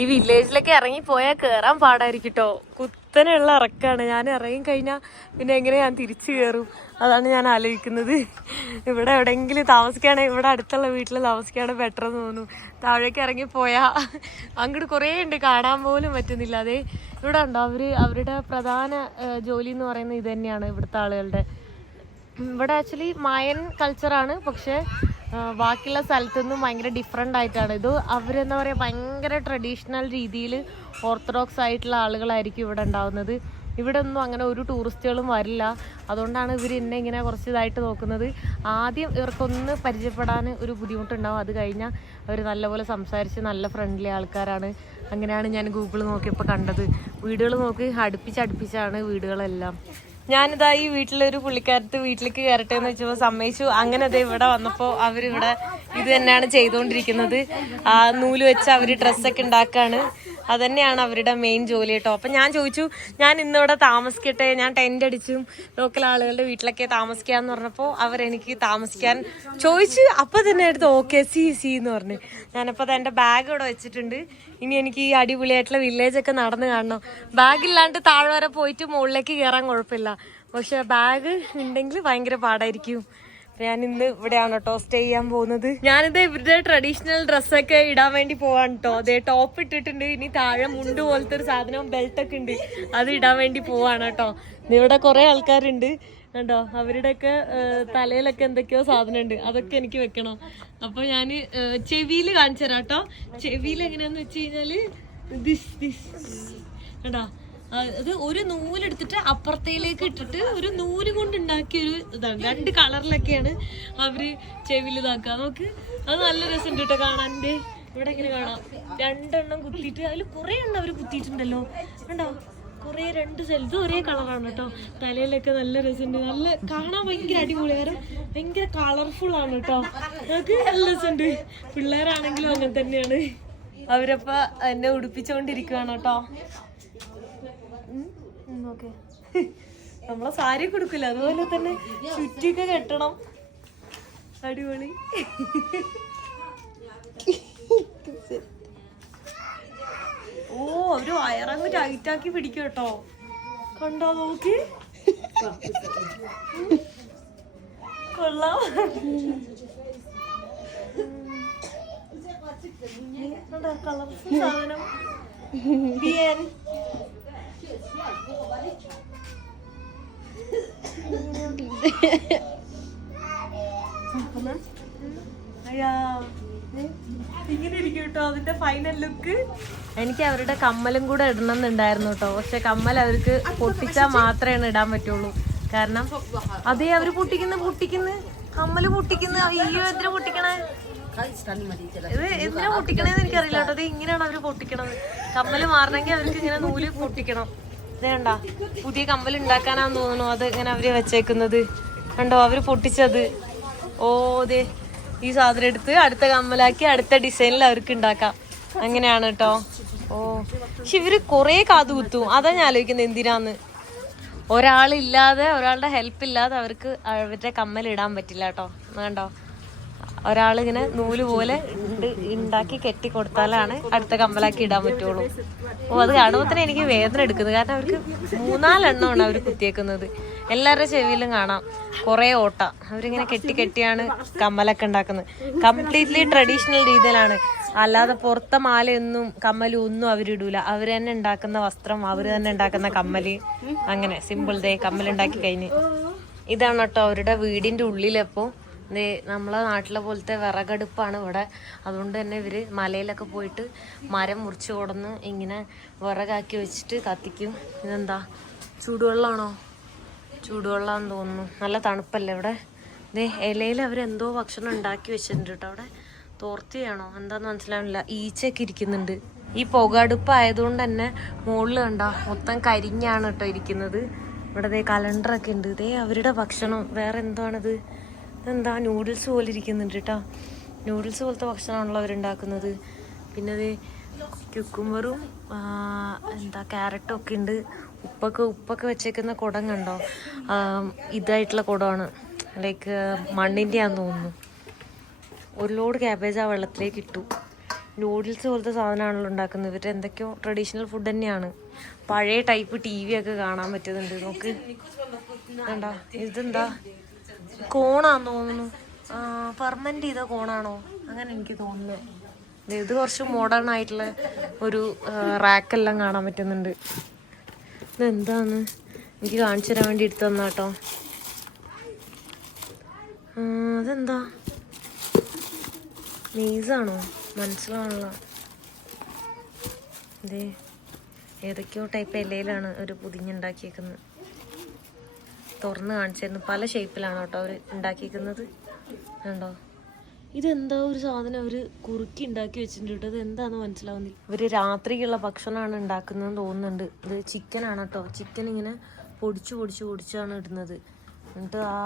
ഈ വില്ലേജിലൊക്കെ ഇറങ്ങിപ്പോയാൽ കയറാൻ പാടായിരിക്കും കേട്ടോ. കുത്തനെയുള്ള ഇറക്കാണ്. ഞാൻ ഇറങ്ങി കഴിഞ്ഞാൽ പിന്നെ എങ്ങനെ ഞാൻ തിരിച്ചു കയറും? അതാണ് ഞാൻ ആലോചിക്കുന്നത്. ഇവിടെ എവിടെയെങ്കിലും താമസിക്കുകയാണെങ്കിൽ, ഇവിടെ അടുത്തുള്ള വീട്ടിൽ താമസിക്കുകയാണെങ്കിൽ ബെറ്റർ എന്ന് തോന്നുന്നു. താഴേക്ക് ഇറങ്ങിപ്പോയാൽ അങ്ങോട്ട് കുറേ ഉണ്ട്, കാണാൻ പോലും പറ്റുന്നില്ല. അതേ ഇവിടെ ഉണ്ടോ, അവരുടെ പ്രധാന ജോലി എന്ന് പറയുന്നത് ഇത് തന്നെയാണ് ഇവിടുത്തെ ആളുകളുടെ. ഇവിടെ ആക്ച്വലി മായൻ കൾച്ചറാണ്, പക്ഷേ ബാക്കിയുള്ള സ്ഥലത്തുനിന്നും ഭയങ്കര ഡിഫറെൻ്റ് ആയിട്ടാണ്. ഇത് അവരെന്താ പറയുക, ഭയങ്കര ട്രഡീഷണൽ രീതിയിൽ ഓർത്തഡോക്സ് ആയിട്ടുള്ള ആളുകളായിരിക്കും ഇവിടെ ഉണ്ടാവുന്നത്. ഇവിടെ ഒന്നും അങ്ങനെ ഒരു ടൂറിസ്റ്റുകളും വരില്ല. അതുകൊണ്ടാണ് ഇവർ എന്നെ ഇങ്ങനെ കുറച്ച് ഇതായിട്ട് നോക്കുന്നത്. ആദ്യം ഇവർക്കൊന്ന് പരിചയപ്പെടാൻ ഒരു ബുദ്ധിമുട്ടുണ്ടാവും. അത് കഴിഞ്ഞാൽ അവർ നല്ലപോലെ സംസാരിച്ച് നല്ല ഫ്രണ്ട്ലി ആൾക്കാരാണ്. അങ്ങനെയാണ് ഞാൻ ഗൂഗിൾ നോക്കിയപ്പോൾ കണ്ടത്. വീടുകൾ നോക്കി അടുപ്പിച്ചാണ് വീടുകളെല്ലാം. ഞാനിതാ ഈ വീട്ടിലൊരു പുള്ളിക്കാരത്ത് വീട്ടിലേക്ക് കയറട്ടെ എന്ന് വെച്ചപ്പോൾ സമ്മതിച്ചു. അങ്ങനെ അത് ഇവിടെ വന്നപ്പോൾ അവരിവിടെ ഇത് തന്നെയാണ് ചെയ്തുകൊണ്ടിരിക്കുന്നത്. ആ നൂല് വെച്ച് അവർ ഡ്രസ്സൊക്കെ ഉണ്ടാക്കുകയാണ്. അതന്നെയാണ് അവരുടെ മെയിൻ ജോലി കേട്ടോ. അപ്പം ഞാൻ ചോദിച്ചു, ഞാൻ ഇന്നിവിടെ താമസിക്കട്ടെ, ഞാൻ ടെൻ്റ് അടിച്ചും ലോക്കൽ ആളുകളുടെ വീട്ടിലൊക്കെ താമസിക്കാമെന്ന് പറഞ്ഞപ്പോൾ അവരെനിക്ക് താമസിക്കാൻ ചോദിച്ചു. അപ്പോൾ തന്നെ എടുത്ത് ഓക്കെ സി എന്ന് പറഞ്ഞു. ഞാനപ്പോൾ അത് എൻ്റെ ബാഗ് ഇവിടെ വെച്ചിട്ടുണ്ട്. ഇനി എനിക്ക് ഈ അടിപൊളിയായിട്ടുള്ള വില്ലേജൊക്കെ നടന്ന് കാണണം. ബാഗില്ലാണ്ട് താഴെ വരെ പോയിട്ട് മുകളിലേക്ക് കയറാൻ കുഴപ്പമില്ല, പക്ഷെ ബാഗ് ഉണ്ടെങ്കിൽ ഭയങ്കര പാടായിരിക്കും. ഞാൻ ഇന്ന് ഇവിടെയാണ് കേട്ടോ സ്റ്റേ ചെയ്യാൻ പോകുന്നത്. ഞാനിത് ഇവരുടെ ട്രഡീഷണൽ ഡ്രസ്സൊക്കെ ഇടാൻ വേണ്ടി പോവാണ് കേട്ടോ. അതേ ടോപ്പ് ഇട്ടിട്ടുണ്ട്. ഇനി താഴെ മുണ്ട് പോലത്തെ ഒരു സാധനം ബെൽറ്റൊക്കെ ഉണ്ട്, അത് ഇടാൻ വേണ്ടി പോവാണ് കേട്ടോ. ഇവിടെ കുറെ ആൾക്കാരുണ്ട് കണ്ടോ. അവരുടെയൊക്കെ തലയിലൊക്കെ എന്തൊക്കെയോ സാധനം ഉണ്ട്, അതൊക്കെ എനിക്ക് വെക്കണം. അപ്പൊ ഞാൻ ചെവിയിൽ കാണിച്ചു തരാം കേട്ടോ. ചെവിയിൽ എങ്ങനെയാന്ന് വെച്ച് കഴിഞ്ഞാല് കണ്ടോ, അത് ഒരു നൂലെടുത്തിട്ട് അപ്പുറത്തേലേക്ക് ഇട്ടിട്ട് ഒരു നൂല് കൊണ്ട് ഉണ്ടാക്കിയൊരു ഇതാണ്. 2 കളറിലൊക്കെയാണ് അവര് ചെവിയിൽ ഇതാക്കുക. നോക്ക്, അത് നല്ല രസമുണ്ട് കേട്ടോ കാണാൻ. ഇവിടെ ഇങ്ങനെ കാണാം 2 എണ്ണം കുത്തിയിട്ട്, അതിൽ കുറെ എണ്ണം അവര് കുത്തിയിട്ടുണ്ടല്ലോ കണ്ടോ. കുറെ 2 സ്ഥലത്ത് ഒരേ കളറാണ് കേട്ടോ. തലയിലൊക്കെ നല്ല രസമുണ്ട്, നല്ല കാണാൻ ഭയങ്കര അടിപൊളി. കാരണം ഭയങ്കര കളർഫുൾ ആണ് കേട്ടോ. നമുക്ക് നല്ല രസമുണ്ട്. പിള്ളേരാണെങ്കിലും അങ്ങനെ തന്നെയാണ്. അവരപ്പ എന്നെ ഉടുപ്പിച്ചോണ്ടിരിക്കുകയാണ് കേട്ടോ. നമ്മളെ സാരി കൊടുക്കില്ല, അതുപോലെ തന്നെ ചുറ്റിയൊക്കെ കെട്ടണം. അടിപൊളി. ഓ, അവര് വയറങ്ങ് ടൈറ്റാക്കി പിടിക്കും കേട്ടോ. കണ്ടോ നോക്കി, കൊള്ളാം. കളർഫുൾ സാധനം. ഇങ്ങനെ ഇരിക്കും കേട്ടോ അതിന്റെ ഫൈനൽ ലുക്ക്. എനിക്ക് അവരുടെ കമ്മലും കൂടെ ഇടണം എന്നുണ്ടായിരുന്നു കേട്ടോ. പക്ഷെ കമ്മൽ അവർക്ക് പൊട്ടിച്ചാൽ മാത്രമേ ഇടാൻ പറ്റുള്ളൂ. കാരണം അതേ അവര് പൊട്ടിക്കുന്നു കമ്മല് പൊട്ടിക്കുന്നു. അയ്യോ, എന്തിനാ പൊട്ടിക്കണേ? ഇത് എന്തിനാ പൊട്ടിക്കണേന്ന് എനിക്കറിയില്ല കേട്ടോ. അത് ഇങ്ങനെയാണ് അവര് പൊട്ടിക്കണത്. കമ്മല് മാറണമെങ്കിൽ അവർക്ക് ഇങ്ങനെ നൂല് പൊട്ടിക്കണം. ഇത് കണ്ടാ, പുതിയ കമ്മൽ ഉണ്ടാക്കാനാന്ന് തോന്നുന്നു അത് ഇങ്ങനെ അവര് വെച്ചേക്കുന്നത്. കണ്ടോ അവര് പൊട്ടിച്ചത്. ഓ, ദേ ഈ സാധനം എടുത്ത് അടുത്ത കമ്മലാക്കി അടുത്ത ഡിസൈനിൽ അവർക്ക് ഉണ്ടാക്കാം. അങ്ങനെയാണ് കേട്ടോ. ഓ, പക്ഷെ ഇവര് കൊറേ കാത് കുത്തും. അതാ ഞാൻ ആലോചിക്കുന്നത് എന്തിനാന്ന്. ഒരാളില്ലാതെ, ഒരാളുടെ ഹെൽപ്പ് ഇല്ലാതെ അവർക്ക് അവരുടെ കമ്മൽ ഇടാൻ പറ്റില്ല കേട്ടോ. കണ്ടോ, ഒരാളിങ്ങനെ നൂല് പോലെ ഉണ്ടാക്കി കെട്ടി കൊടുത്താലാണ് അടുത്ത കമ്മലാക്കി ഇടാൻ പറ്റുള്ളൂ. ഓ, അത് കാണുമ്പോൾ തന്നെ എനിക്ക് വേദന എടുക്കുന്നത്. കാരണം അവർക്ക് 3-4 എണ്ണമാണ് അവർ കുത്തിയേക്കുന്നത്. എല്ലാവരുടെ ചെവിയിലും കാണാം കുറേ ഓട്ട. അവരിങ്ങനെ കെട്ടിയാണ് കമ്മലൊക്കെ ഉണ്ടാക്കുന്നത്. കംപ്ലീറ്റ്ലി ട്രഡീഷണൽ രീതിയിലാണ്. അല്ലാതെ പുറത്തെ മാലയൊന്നും കമ്മലും ഒന്നും അവരിടൂല. അവര് തന്നെ ഉണ്ടാക്കുന്ന വസ്ത്രം, അവര് തന്നെ ഉണ്ടാക്കുന്ന കമ്മല്, അങ്ങനെ സിമ്പിൾ ദേ കമ്മലുണ്ടാക്കി കഴിഞ്ഞ്. ഇതാണ് കേട്ടോ അവരുടെ വീടിന്റെ ഉള്ളിലപ്പോ നമ്മളെ നാട്ടിലെ പോലത്തെ വിറകടുപ്പാണ് ഇവിടെ. അതുകൊണ്ട് തന്നെ ഇവര് മലയിലൊക്കെ പോയിട്ട് മരം മുറിച്ച് കൊടുന്ന് ഇങ്ങനെ വിറകാക്കി വെച്ചിട്ട് കത്തിക്കും. ഇതെന്താ ചൂടുവെള്ളമാണോ? ചൂടുവെള്ളമാണെന്ന് തോന്നുന്നു. നല്ല തണുപ്പല്ലേ ഇവിടെ. ഇലയിൽ അവരെന്തോ ഭക്ഷണം ഉണ്ടാക്കി വെച്ചിട്ടുണ്ട് കേട്ടോ. അവിടെ തോർത്തിയാണോ എന്താന്ന് മനസ്സിലാവില്ല. ഈച്ചയൊക്കെ ഇരിക്കുന്നുണ്ട്. ഈ പുകടുപ്പ് ആയതുകൊണ്ട് തന്നെ മുകളിൽ കണ്ട മൊത്തം കരിഞ്ഞാണ് കേട്ടോ ഇരിക്കുന്നത്. ഇവിടെ കലണ്ടറൊക്കെ ഉണ്ട്. അവരുടെ ഭക്ഷണം വേറെ എന്താണിത്? ഇതെന്താ നൂഡിൽസ് പോലെ ഇരിക്കുന്നുണ്ട് കേട്ടോ. നൂഡിൽസ് പോലത്തെ ഭക്ഷണമാണല്ലോ അവരുണ്ടാക്കുന്നത്. പിന്നെ ക്യുക്കുംബറും എന്താ ക്യാരറ്റും ഒക്കെ ഉണ്ട്. ഉപ്പൊക്കെ വെച്ചേക്കുന്ന കുടം കണ്ടോ? ഇതായിട്ടുള്ള കുടമാണ്, ലൈക്ക് മണ്ണിൻ്റെ ആണെന്ന് തോന്നുന്നു. ഒരു ലോഡ് ക്യാബേജ് ആ വെള്ളത്തിലേക്ക് ഇട്ടു. നൂഡിൽസ് പോലത്തെ സാധനമാണല്ലോ ഉണ്ടാക്കുന്നത്. ഇവരുടെ എന്തൊക്കെയോ ട്രഡീഷണൽ ഫുഡ് തന്നെയാണ്. പഴയ ടൈപ്പ് TV ഒക്കെ കാണാൻ പറ്റുന്നുണ്ട്. നോക്ക് കണ്ടോ? ഇതെന്താ കോണാന്ന് തോന്നുന്നു. ഫെർമെന്റ് ചെയ്ത കോണാണോ അങ്ങനെ എനിക്ക് തോന്നുന്നത്. ഇത് കുറച്ച് മോഡേൺ ആയിട്ടുള്ള ഒരു റാക്കെല്ലാം കാണാൻ പറ്റുന്നുണ്ട്. ഇതെന്താന്ന് എനിക്ക് കാണിച്ചു തരാൻ വേണ്ടി എടുത്തു തന്നാട്ടോ. അതെന്താ മീസാണോ? മനസ്സിലാണല്ലോ. ഏതൊക്കെയോ ടൈപ്പ് ഇലയിലാണ് ഒരു പുതിഞ്ഞുണ്ടാക്കിയേക്കുന്നത്. തുറന്ന് കാണിച്ചിരുന്നു. പല ഷേപ്പിലാണ് കേട്ടോ അവർ ഉണ്ടാക്കിയിരിക്കുന്നത്. കണ്ടോ? ഇതെന്താ ഒരു സാധനം അവർ കുറുക്കി ഉണ്ടാക്കി വെച്ചിട്ടുണ്ട് കേട്ടോ. ഇത് എന്താന്ന് മനസ്സിലാവുന്നില്ല. ഇവർ രാത്രിക്കുള്ള ഭക്ഷണമാണ് ഉണ്ടാക്കുന്നതെന്ന് തോന്നുന്നുണ്ട്. ഇത് ചിക്കനാണ് കേട്ടോ. ചിക്കൻ ഇങ്ങനെ പൊടിച്ചാണ് ഇടുന്നത്. എന്നിട്ട് ആ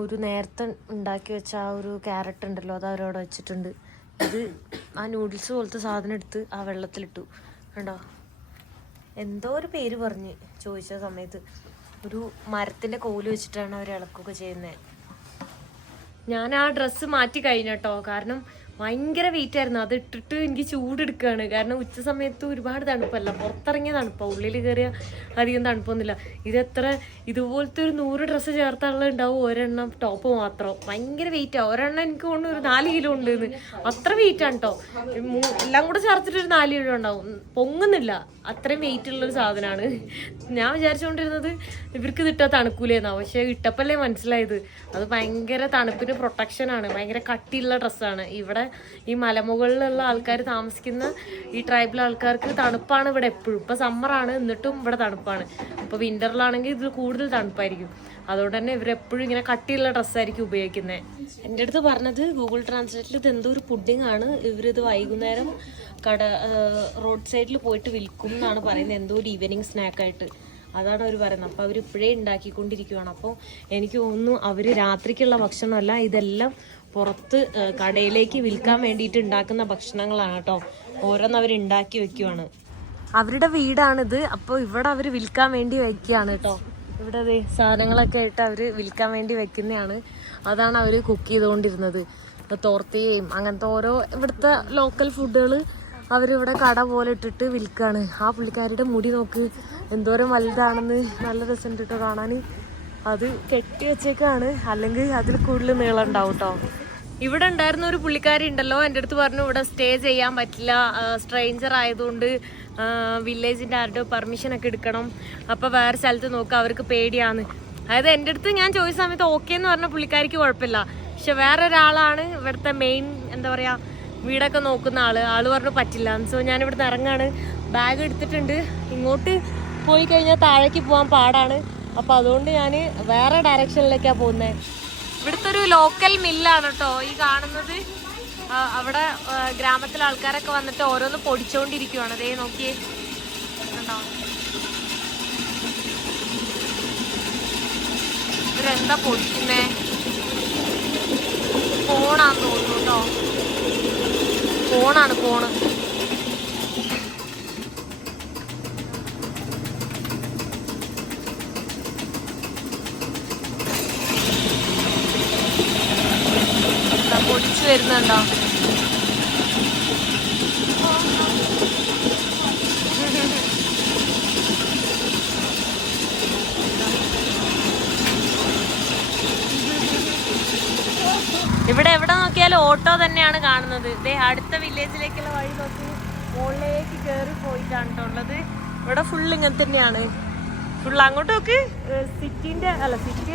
ഒരു നേരത്തെ ഉണ്ടാക്കി വെച്ച ആ ഒരു ക്യാരറ്റ് ഉണ്ടല്ലോ, അത് അവരവിടെ വെച്ചിട്ടുണ്ട്. ഇത് ആ നൂഡിൽസ് പോലത്തെ സാധനം എടുത്ത് ആ വെള്ളത്തിലിട്ടു. കണ്ടോ? എന്തോ ഒരു പേര് പറഞ്ഞ് ചോദിച്ച സമയത്ത് ഒരു മരത്തിൻ്റെ കോല് വെച്ചിട്ടാണ് അവർ ഇളക്കുകയൊക്കെ ചെയ്യുന്നത്. ഞാൻ ആ ഡ്രസ്സ് മാറ്റി കഴിഞ്ഞട്ടോ. കാരണം ഭയങ്കര വെയിറ്റ് ആയിരുന്നു. അത് ഇട്ടിട്ട് എനിക്ക് ചൂടെടുക്കുകയാണ്. കാരണം ഉച്ച സമയത്ത് ഒരുപാട് തണുപ്പല്ല, പുറത്തിറങ്ങിയ തണുപ്പാണ്. ഉള്ളിൽ കയറിയ അധികം തണുപ്പൊന്നുമില്ല. ഇതുപോലത്തെ ഒരു 100 ഡ്രസ്സ് ചേർത്താനുള്ള ഉണ്ടാവും ഒരെണ്ണം ടോപ്പ് മാത്രം. ഭയങ്കര വെയിറ്റാണ്. ഒരെണ്ണം എനിക്ക് തോന്നുന്നു ഒരു 4 കിലോ ഉണ്ട്. അത്ര വെയിറ്റാണ് കേട്ടോ. എല്ലാം കൂടെ ചേർത്തിട്ട് ഒരു 4 കിലോ ഉണ്ടാവും. പൊങ്ങുന്നില്ല, അത്രയും വെയിറ്റ് ഉള്ളൊരു സാധനമാണ്. ഞാൻ വിചാരിച്ചുകൊണ്ടിരുന്നത് ഇവർക്ക് ഇതിട്ടാൽ തണുക്കൂലെന്നാണ്. പക്ഷെ ഇട്ടപ്പല്ലേ മനസ്സിലായത് അത് ഭയങ്കര തണുപ്പിന് പ്രൊട്ടക്ഷനാണ്. ഭയങ്കര കട്ടിയുള്ള ഡ്രസ്സാണ്. ഇവിടെ ഈ മലമുകളിലുള്ള ആൾക്കാർ താമസിക്കുന്ന ഈ ട്രൈബൽ ആൾക്കാർക്ക് തണുപ്പാണ് ഇവിടെ എപ്പോഴും. ഇപ്പം സമ്മറാണ്, എന്നിട്ടും ഇവിടെ തണുപ്പാണ്. ഇപ്പോൾ വിൻ്ററിലാണെങ്കിൽ ഇത് കൂടുതൽ തണുപ്പായിരിക്കും. അതുകൊണ്ട് തന്നെ ഇവരെപ്പോഴും ഇങ്ങനെ കട്ടിയുള്ള ഡ്രസ്സായിരിക്കും ഉപയോഗിക്കുന്നത്. എൻ്റെ അടുത്ത് പറഞ്ഞത് ഗൂഗിൾ ട്രാൻസ്ലേറ്റിൽ ഇത് എന്തോ ഒരു പുഡിംഗ് ആണ്. ഇവരിത് വൈകുന്നേരം റോഡ് സൈഡിൽ പോയിട്ട് വിൽക്കും എന്നാണ് പറയുന്നത്. എന്തോ ഒരു ഈവനിങ് സ്നാക്കായിട്ട് അതാണ് അവർ പറയുന്നത്. അപ്പോൾ അവർ ഇപ്പോഴേ ഉണ്ടാക്കിക്കൊണ്ടിരിക്കുകയാണ്. അപ്പോൾ എനിക്ക് തോന്നുന്നു അവർ രാത്രിക്കുള്ള ഭക്ഷണമല്ല, ഇതെല്ലാം പുറത്ത് കടയിലേക്ക് വിൽക്കാൻ വേണ്ടിയിട്ട് ഉണ്ടാക്കുന്ന ഭക്ഷണങ്ങളാണ് കേട്ടോ. ഓരോന്ന് അവർ ഉണ്ടാക്കി വെക്കുവാണ്. അവരുടെ വീടാണിത്. അപ്പോൾ ഇവിടെ അവർ വിൽക്കാൻ വേണ്ടി വെക്കുകയാണ് കേട്ടോ. ഇവിടെ സാധനങ്ങളൊക്കെ ആയിട്ട് അവർ വിൽക്കാൻ വേണ്ടി വെക്കുന്നതാണ്. അതാണ് അവർ കുക്ക് ചെയ്തുകൊണ്ടിരുന്നത്. തോർത്തിയും അങ്ങനത്തെ ഓരോ ഇവിടുത്തെ ലോക്കൽ ഫുഡുകൾ അവരിവിടെ കട പോലെ ഇട്ടിട്ട് വിൽക്കുകയാണ്. ആ പുള്ളിക്കാരുടെ മുടി നോക്ക് എന്തോരം വലുതാണെന്ന്. നല്ല രസമുണ്ട് കേട്ടോ കാണാൻ. അത് കെട്ടി വെച്ചേക്കാണ്, അല്ലെങ്കിൽ അതിൽ കൂടുതൽ നീളം ഉണ്ടാവും കേട്ടോ. ഇവിടെ ഉണ്ടായിരുന്ന ഒരു പുള്ളിക്കാരി ഉണ്ടല്ലോ, എൻ്റെ അടുത്ത് പറഞ്ഞു ഇവിടെ സ്റ്റേ ചെയ്യാൻ പറ്റില്ല, സ്ട്രേഞ്ചർ ആയതുകൊണ്ട് വില്ലേജിൻ്റെ ആരുടെ പെർമിഷനൊക്കെ എടുക്കണം, അപ്പോൾ വേറെ സ്ഥലത്ത് നോക്കുക, അവർക്ക് പേടിയാന്ന്. അതായത് എൻ്റെ അടുത്ത് ഞാൻ ചോദിച്ച സമയത്ത് ഓക്കെ എന്ന് പറഞ്ഞ പുള്ളിക്കാരിക്ക് കുഴപ്പമില്ല. പക്ഷെ വേറൊരാളാണ് ഇവിടുത്തെ മെയിൻ എന്താ പറയുക വീടൊക്കെ നോക്കുന്ന ആള് പറഞ്ഞു പറ്റില്ല. സോ ഞാൻ ഇവിടുന്ന് ഇറങ്ങാണ്. ബാഗ് എടുത്തിട്ടുണ്ട്. ഇങ്ങോട്ട് പോയി കഴിഞ്ഞാൽ താഴേക്ക് പോകാൻ പാടാണ്. അപ്പോൾ അതുകൊണ്ട് ഞാൻ വേറെ ഡയറക്ഷനിലേക്കാണ് പോകുന്നത്. ഇവിടുത്തെ ഒരു ലോക്കൽ മില്ലാണ് കേട്ടോ ഈ കാണുന്നത്. അവിടെ ഗ്രാമത്തിലെ ആൾക്കാരൊക്കെ വന്നിട്ട് ഓരോന്ന് പൊടിച്ചോണ്ടിരിക്കുവാണ്. അതേ നോക്കിയേ കണ്ടോ. ഇവരെന്താ പൊടിക്കുന്നേ? ഫോണാന്ന് തോന്നുന്നു കേട്ടോ. ഫോണ് പൊടിച്ചു വരുന്നുണ്ടോ? ഇവിടെ എവിടെ നോക്കിയാലും ഓട്ടോ തന്നെയാണ് കാണുന്നത്. ഇതേ അടുത്ത വില്ലേജിലേക്കുള്ള വഴി നോക്കി മുകളിലേക്ക് കയറി പോയിട്ടാണ് കേട്ടോ ഉള്ളത്. ഇവിടെ ഫുൾ ഇങ്ങനെ തന്നെയാണ്. ഫുൾ അങ്ങോട്ട് നോക്ക്. സിറ്റി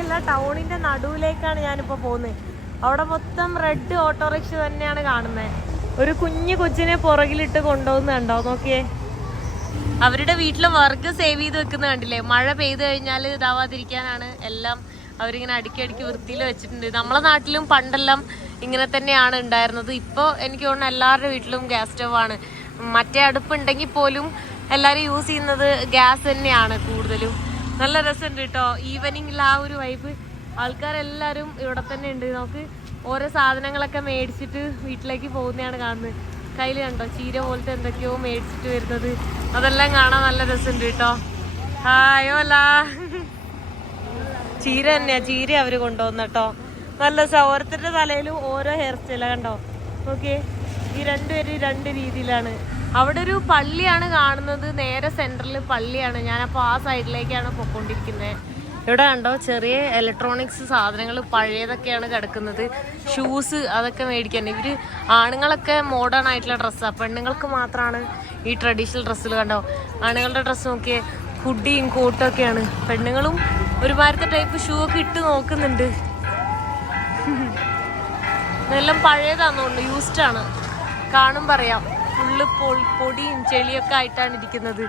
അല്ല ടൗണിന്റെ നടുവിലേക്കാണ് ഞാനിപ്പോ പോകുന്നത്. അവിടെ മൊത്തം റെഡ് ഓട്ടോറിക്ഷ തന്നെയാണ് കാണുന്നത്. ഒരു കുഞ്ഞു കൊച്ചിനെ പുറകിലിട്ട് കൊണ്ടുപോകുന്നുണ്ടോ നോക്കിയേ. അവരുടെ വീട്ടിലെ വർക്ക് സേവ് ചെയ്ത് വെക്കുന്ന കണ്ടില്ലേ. മഴ പെയ്തു കഴിഞ്ഞാൽ ഇതാവാതിരിക്കാനാണ് എല്ലാം അവരിങ്ങനെ അടുക്കി വൃത്തിയിൽ വെച്ചിട്ടുണ്ട്. നമ്മളെ നാട്ടിലും പണ്ടെല്ലാം ഇങ്ങനെ തന്നെയാണ് ഉണ്ടായിരുന്നത്. ഇപ്പോൾ എനിക്ക് തോന്നുന്നു എല്ലാവരുടെ വീട്ടിലും ഗ്യാസ് സ്റ്റവ് ആണ്. മറ്റേ അടുപ്പുണ്ടെങ്കിൽ പോലും എല്ലാവരും യൂസ് ചെയ്യുന്നത് ഗ്യാസ് തന്നെയാണ് കൂടുതലും. നല്ല രസമുണ്ട് കേട്ടോ ഈവനിങ്ങിൽ ആ ഒരു വൈബ്. ആൾക്കാരെല്ലാവരും ഇവിടെ തന്നെ ഉണ്ട്. നമുക്ക് ഓരോ സാധനങ്ങളൊക്കെ മേടിച്ചിട്ട് വീട്ടിലേക്ക് പോകുന്നതാണ് കാണുന്നത്. കയ്യിൽ കണ്ടോ ചീര പോലത്തെ എന്തൊക്കെയോ മേടിച്ചിട്ട് വരുന്നത്. അതെല്ലാം കാണാൻ നല്ല രസമുണ്ട് കേട്ടോ. ഹായോ അല്ല ചീര തന്നെയാ. ചീര അവര് കൊണ്ടുപോകുന്ന കേട്ടോ. നല്ല ഓരോരുത്തരുടെ തലയിലും ഓരോ ഹെയർ സ്റ്റൈലാ കണ്ടോ. ഓക്കെ ഈ രണ്ടുപേരും രണ്ട് രീതിയിലാണ്. അവിടെ ഒരു പള്ളിയാണ് കാണുന്നത്. നേരെ സെന്ററിൽ പള്ളിയാണ്. ഞാനപ്പോൾ ആ സൈഡിലേക്കാണ് പൊയ്ക്കൊണ്ടിരിക്കുന്നത്. ഇവിടെ കണ്ടോ ചെറിയ ഇലക്ട്രോണിക്സ് സാധനങ്ങൾ പഴയതൊക്കെയാണ് കിടക്കുന്നത്. ഷൂസ് അതൊക്കെ മേടിക്കാൻ. ഇവര് ആണുങ്ങളൊക്കെ മോഡേൺ ആയിട്ടുള്ള ഡ്രസ്സാണ്, പെണ്ണുങ്ങൾക്ക് മാത്രമാണ് ഈ ട്രഡീഷണൽ ഡ്രസ്സിൽ. കണ്ടോ ആണുങ്ങളുടെ ഡ്രസ്സ് നോക്കിയേ ഹുഡിയും കോട്ടും ഒക്കെയാണ്. പെണ്ണുങ്ങളും ഒരുമാതിരത്തെ ടൈപ്പ് ഷൂ ഒക്കെ ഇട്ട് നോക്കുന്നുണ്ട്. എല്ലാം പഴയതാന്ന് തോന്നുന്നു, യൂസ്ഡ് ആണ്. കാണും പറയാം ഫുള്ള് പൊടിയും ചെളിയൊക്കെ ആയിട്ടാണ് ഇരിക്കുന്നത്.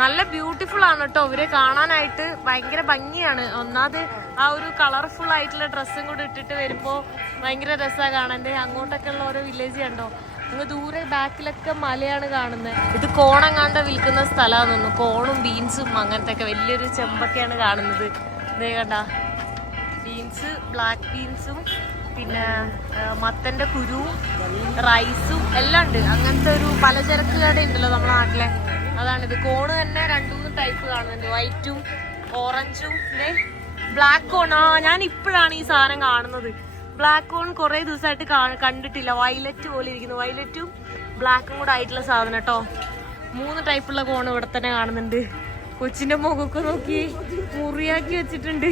നല്ല ബ്യൂട്ടിഫുൾ ആണ് കേട്ടോ. ഇവരെ കാണാനായിട്ട് ഭയങ്കര ഭംഗിയാണ്. ഒന്നാമത് ആ ഒരു കളർഫുൾ ആയിട്ടുള്ള ഡ്രസ്സും കൂടെ ഇട്ടിട്ട് വരുമ്പോൾ ഭയങ്കര രസമാണ് കാണാൻ. അങ്ങോട്ടൊക്കെ ഉള്ള ഓരോ വില്ലേജ് കണ്ടോ. അങ്ങ് ദൂരെ ബാക്കിലൊക്കെ മലയാണ് കാണുന്നത്. ഇത് കോണങ്ങാണ്ട് വിൽക്കുന്ന സ്ഥലമാണെന്ന് തോന്നുന്നു. കോണും ബീൻസും അങ്ങനത്തെ ഒക്കെ വലിയൊരു ചെമ്പൊക്കെയാണ് കാണുന്നത്. ഇതേ കണ്ട ബീൻസ്, ബ്ലാക്ക് ബീൻസും പിന്നെ മത്തന്റെ കുരുവും റൈസും എല്ലാം ഉണ്ട്. അങ്ങനത്തെ ഒരു പലചരക്ക് കട ഉണ്ടല്ലോ നമ്മുടെ നാട്ടിലെ, അതാണിത്. കോണ് തന്നെ 2-3 ടൈപ്പ് കാണുന്നുണ്ട്. വൈറ്റും ഓറഞ്ചും ബ്ലാക്ക് കോൺ. ഞാൻ ഇപ്പോഴാണ് ഈ സാധനം കാണുന്നത്. ബ്ലാക്ക് കോൺ കുറെ ദിവസമായിട്ട് കണ്ടിട്ടില്ല. വയലറ്റ് പോലെ ഇരിക്കുന്നു. വയലറ്റും ബ്ലാക്കും കൂടെ ആയിട്ടുള്ള സാധനം കേട്ടോ. 3 ടൈപ്പുള്ള കോൺ ഇവിടെ തന്നെ കാണുന്നുണ്ട്. കൊച്ചിന്റെ മുഖമൊക്കെ നോക്കി മുറിയാക്കി വെച്ചിട്ടുണ്ട്.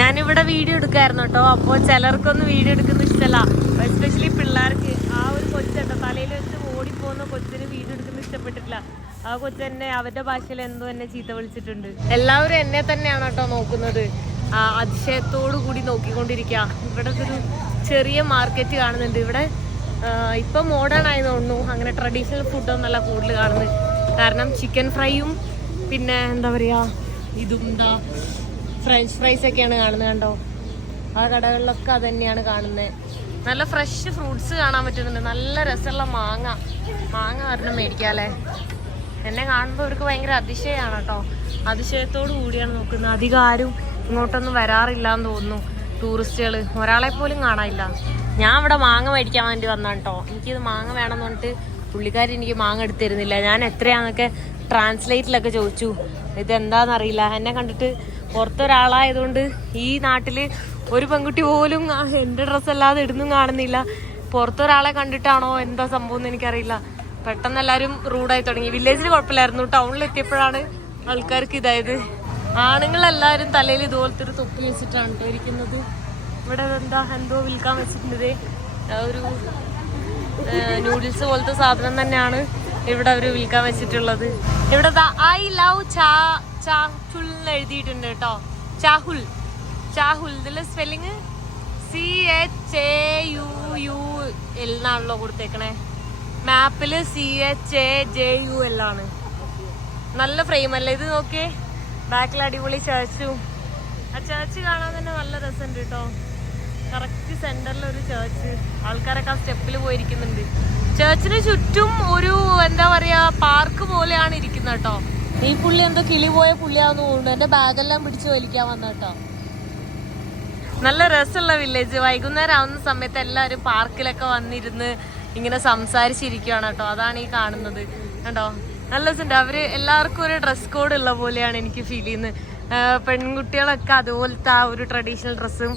ഞാനിവിടെ വീഡിയോ എടുക്കായിരുന്നു കേട്ടോ. അപ്പോൾ ചിലർക്കൊന്നും വീഡിയോ എടുക്കുന്ന ഇഷ്ടമല്ല, എസ്പെഷ്യലി പിള്ളേർക്ക്. ആ ഒരു കൊച്ചുണ്ടോ തലയിൽ വെച്ച് ഓടിപ്പോകുന്ന കൊച്ചിന് വീഡിയോ എടുക്കുന്ന ഇഷ്ടപ്പെട്ടിട്ടില്ല. ആ കൊച്ചെന്നെ അവരുടെ ഭാഷയിൽ എന്തോ എന്നെ ചീത്ത വിളിച്ചിട്ടുണ്ട്. എല്ലാവരും എന്നെ തന്നെയാണ് കേട്ടോ നോക്കുന്നത്. അതിശയത്തോടു കൂടി നോക്കിക്കൊണ്ടിരിക്കുക. ഇവിടെ ഒരു ചെറിയ മാർക്കറ്റ് കാണുന്നുണ്ട്. ഇവിടെ ഇപ്പം മോഡേൺ ആയി തോന്നുന്നു. അങ്ങനെ ട്രഡീഷണൽ ഫുഡൊന്നല്ല കൂടുതൽ കാണുന്നത്. കാരണം ചിക്കൻ ഫ്രൈയും പിന്നെ എന്താ പറയുക ഇതും ഫ്രഞ്ച് ഫ്രൈസ് ഒക്കെയാണ് കാണുന്നത്. കണ്ടോ ആ കടകളിലൊക്കെ അത് തന്നെയാണ് കാണുന്നത്. നല്ല ഫ്രഷ് ഫ്രൂട്ട്സ് കാണാൻ പറ്റുന്നുണ്ട്. നല്ല രസമുള്ള മാങ്ങ വരണം മേടിക്കാല്ലേ. എന്നെ കാണുമ്പോൾ അവർക്ക് ഭയങ്കര അതിശയമാണ് കേട്ടോ. അതിശയത്തോടു കൂടിയാണ് നോക്കുന്നത്. അധികം ആരും ഇങ്ങോട്ടൊന്നും വരാറില്ല എന്ന് തോന്നുന്നു. ടൂറിസ്റ്റുകൾ ഒരാളെ പോലും കാണാനില്ല. ഞാൻ ഇവിടെ മാങ്ങ മേടിക്കാൻ വേണ്ടി വന്നാണ് കേട്ടോ. എനിക്കിത് മാങ്ങ വേണമെന്ന് പറഞ്ഞിട്ട് പുള്ളിക്കാരി എനിക്ക് മാങ്ങ എടുത്തിരുന്നില്ല. ഞാൻ എത്രയാന്നൊക്കെ ട്രാൻസ്ലേറ്റിലൊക്കെ ചോദിച്ചു. ഇതെന്താണെന്നറിയില്ല. എന്നെ കണ്ടിട്ട് പുറത്തൊരാളായതുകൊണ്ട് ഈ നാട്ടിൽ ഒരു പെൺകുട്ടി പോലും എൻ്റെ ഡ്രസ്സല്ലാതെ ഇടുന്നും കാണുന്നില്ല. പുറത്തൊരാളെ കണ്ടിട്ടാണോ എന്താ സംഭവം എന്ന് എനിക്കറിയില്ല. പെട്ടെന്ന് എല്ലാവരും റൂഡായി തുടങ്ങി. വില്ലേജിൽ കുഴപ്പമില്ലായിരുന്നു, ടൗണിലെത്തിയപ്പോഴാണ് ആൾക്കാർക്ക് ഇതായത്. ആണുങ്ങളെല്ലാവരും തലയിൽ ഇതുപോലത്തെ ഒരു തൊപ്പി വെച്ചിട്ടാണ് കേട്ടോ ഇരിക്കുന്നത്. ഇവിടെ എന്തോ വിൽക്കാൻ വെച്ചിട്ടുണ്ട്. ഒരു നൂഡിൽസ് പോലത്തെ സാധനം തന്നെയാണ് ഇവിടെ അവർ വിൽക്കാൻ വെച്ചിട്ടുള്ളത്. ഇവിടെ ഐ ലവ് ചാഹുൽ എന്ന് എഴുതിയിട്ടുണ്ട് കേട്ടോ. ചാഹുൽ ഇതിലെ സ്പെല്ലിങ് CHAUUL എന്നാണല്ലോ കൊടുത്തേക്കണേ. മാപ്പില് CHAJUL ആണ്. നല്ല ഫ്രെയിം അല്ലേ ഇത്. നോക്കിയേ ബാക്കിൽ അടിപൊളി ചേർച്ചും. ആ ചേർച്ച് കാണാൻ തന്നെ നല്ല രസമുണ്ട് കേട്ടോ. കറക്റ്റ് സെന്ററിൽ ഒരു ചേർച്ച്. ആൾക്കാരൊക്കെ ആ സ്റ്റെപ്പിൽ പോയിരിക്കുന്നുണ്ട്. ചേർച്ചിന് ചുറ്റും ഒരു എന്താ പറയാ പാർക്ക് പോലെയാണ് ഇരിക്കുന്നത് കേട്ടോ. ഈ പുള്ളി എന്തോ കിളി പോയ പുള്ളിയാന്ന് തോന്നുന്നു. എന്റെ ബാഗെല്ലാം പിടിച്ച് വലിക്കാൻ വന്ന കേട്ടോ. നല്ല രസമുള്ള വില്ലേജ്. വൈകുന്നേരം ആവുന്ന സമയത്ത് എല്ലാവരും പാർക്കിലൊക്കെ വന്നിരുന്ന് ഇങ്ങനെ സംസാരിച്ചിരിക്കുകയാണ് കേട്ടോ. അതാണ് ഈ കാണുന്നത് കേട്ടോ. നല്ല രസമുണ്ട്. അവര് എല്ലാവർക്കും ഒരു ഡ്രസ് കോഡ് ഉള്ള പോലെയാണ് എനിക്ക് ഫീൽ ചെയ്യുന്നത്. പെൺകുട്ടികളൊക്കെ അതുപോലത്തെ ആ ഒരു ട്രഡീഷണൽ ഡ്രസ്സും,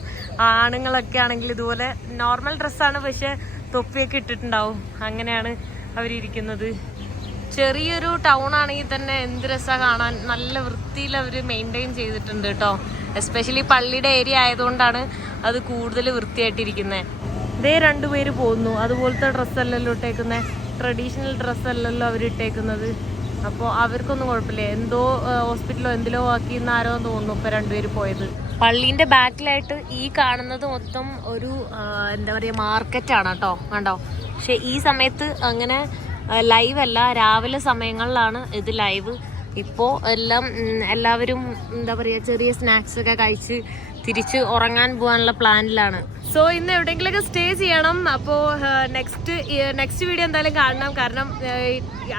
ആണുങ്ങളൊക്കെ ആണെങ്കിൽ ഇതുപോലെ നോർമൽ ഡ്രസ്സാണ്, പക്ഷെ തൊപ്പിയൊക്കെ ഇട്ടിട്ടുണ്ടാവും. അങ്ങനെയാണ് അവരിയ്ക്കുന്നത്. ചെറിയൊരു ടൗൺ ആണെങ്കിൽ തന്നെ എന്ത് രസമാണ് കാണാൻ. നല്ല വൃത്തിയിൽ അവർ മെയിൻറ്റെയിൻ ചെയ്തിട്ടുണ്ട് കേട്ടോ. എസ്പെഷ്യലി പള്ളിയുടെ ഏരിയ ആയതുകൊണ്ടാണ് അത് കൂടുതൽ വൃത്തിയായിട്ടിരിക്കുന്നത്. ഇതേ 2 പേര് പോകുന്നു. അതുപോലത്തെ ഡ്രസ്സല്ലല്ലോ ഇട്ടേക്കുന്നത്, ട്രഡീഷണൽ ഡ്രസ്സല്ലല്ലോ അവരിട്ടേക്കുന്നത്. അപ്പോൾ അവർക്കൊന്നും കുഴപ്പമില്ല. എന്തോ ഹോസ്പിറ്റലോ എന്തിലോ ആക്കിയെന്ന് ആരോ തോന്നുന്നു ഇപ്പം 2 പേര് പോയത്. പള്ളീൻ്റെ ബാക്കിലായിട്ട് ഈ കാണുന്നത് മൊത്തം ഒരു എന്താ പറയുക മാർക്കറ്റാണ് കേട്ടോ, കണ്ടോ. പക്ഷെ ഈ സമയത്ത് അങ്ങനെ ലൈവ് അല്ല, രാവിലെ സമയങ്ങളിലാണ് ഇത് ലൈവ്. ഇപ്പോൾ എല്ലാവരും എന്താ പറയുക ചെറിയ സ്നാക്സ് ഒക്കെ കഴിച്ച് തിരിച്ച് ഉറങ്ങാൻ പോകാനുള്ള പ്ലാനിലാണ്. സോ ഇന്ന് എവിടെയെങ്കിലുമൊക്കെ സ്റ്റേ ചെയ്യണം. അപ്പോൾ നെക്സ്റ്റ് വീഡിയോ എന്തായാലും കാണണം, കാരണം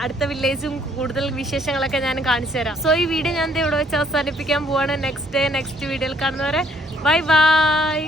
അടുത്ത വില്ലേജും കൂടുതൽ വിശേഷങ്ങളൊക്കെ ഞാൻ കാണിച്ചു തരാം. സോ ഈ വീഡിയോ ഞാൻ ഇവിടെ വെച്ച് അവസാനിപ്പിക്കാൻ പോവാണ്. നെക്സ്റ്റ് വീഡിയോയിൽ കാണുന്നവരെ ബൈ ബൈ.